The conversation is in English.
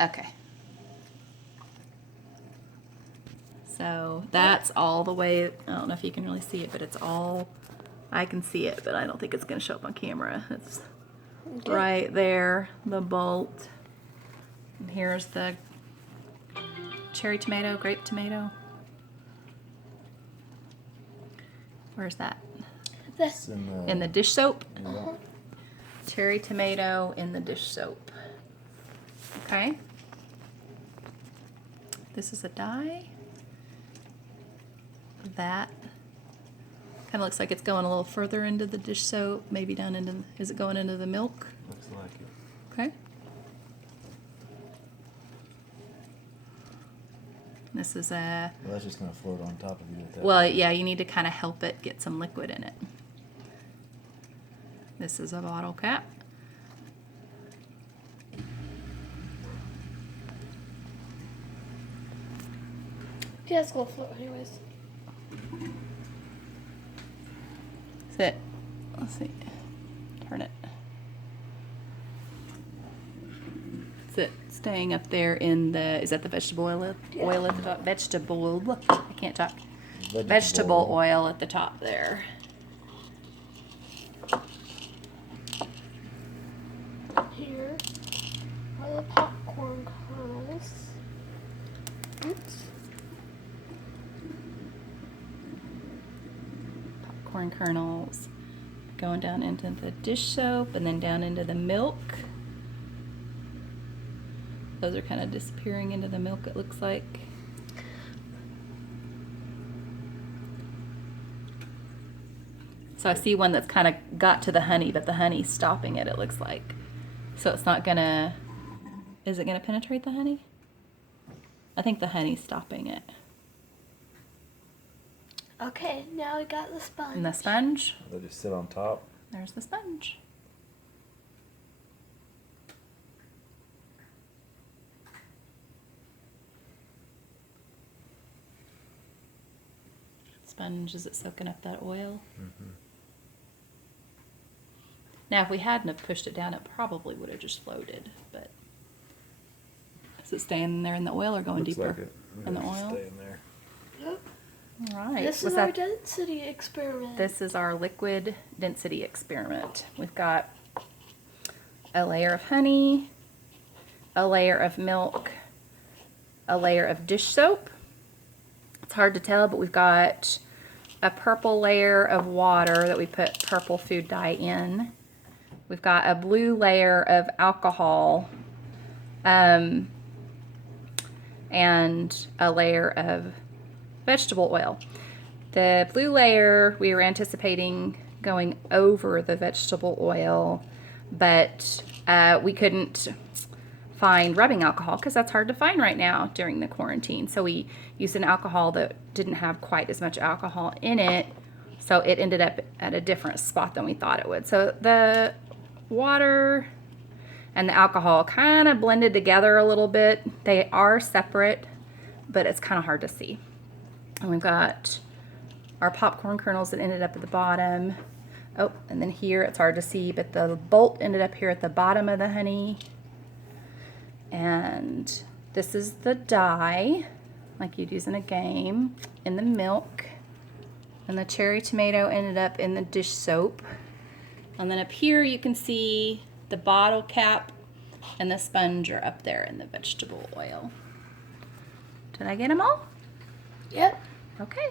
Okay. So that's all the way, I don't know if you can really see it, but it's all, I can see it, but I don't think it's going to show up on camera. It's right there, the bolt. And here's the cherry tomato, grape tomato. Where's that? It's In the dish soap. yeah. Cherry tomato in the dish soap. Okay. This is a dye. That kind of looks like it's going a little further into the dish soap, maybe down into, is it going into the milk? Looks like it. Okay. This is a, Well, that's just gonna float on top of you with that. well, yeah, you need to kind of help it get some liquid in it. This is a bottle cap. Yeah, it's gonna float anyways. Sit. Let's see. Turn it. Sit. Staying up there in the, is that the vegetable oil? Oil at the top? Vegetable. I can't talk. Vegetable oil at the top there. Here are the popcorn kernels. Oops. Popcorn kernels. Going down into the dish soap and then down into the milk. Those are kind of disappearing into the milk, it looks like. So I see one that's kind of got to the honey, but the honey's stopping it, it looks like. So it's not gonna, is it gonna penetrate the honey? I think the honey's stopping it. Okay, now we got the sponge. And the sponge, They just sit on top. there's the sponge. Sponge, is it soaking up that oil? Mm-hmm. Now, if we hadn't have pushed it down, it probably would have just floated, but is it staying there in the oil or going Looks deeper like it. in the It's oil? staying there. Yep. All right. This Was is our that- density experiment. This is our liquid density experiment. We've got a layer of honey, a layer of milk, a layer of dish soap. It's hard to tell, but we've got a purple layer of water that we put purple food dye in. We've got a blue layer of alcohol, and a layer of vegetable oil. The blue layer, we were anticipating going over the vegetable oil, but we couldn't find rubbing alcohol because that's hard to find right now during the quarantine. So we used an alcohol that didn't have quite as much alcohol in it, so it ended up at a different spot than we thought it would. So the water and the alcohol kind of blended together a little bit. They are separate, but it's kind of hard to see. And we've got our popcorn kernels that ended up at the bottom. Oh, and then here it's hard to see, but the bolt ended up here at the bottom of the honey. And this is the dye, like you'd use in a game, in the milk. And the cherry tomato ended up in the dish soap. And then up here you can see the bottle cap and the sponge are up there in the vegetable oil. Did I get them all? Yep. Okay.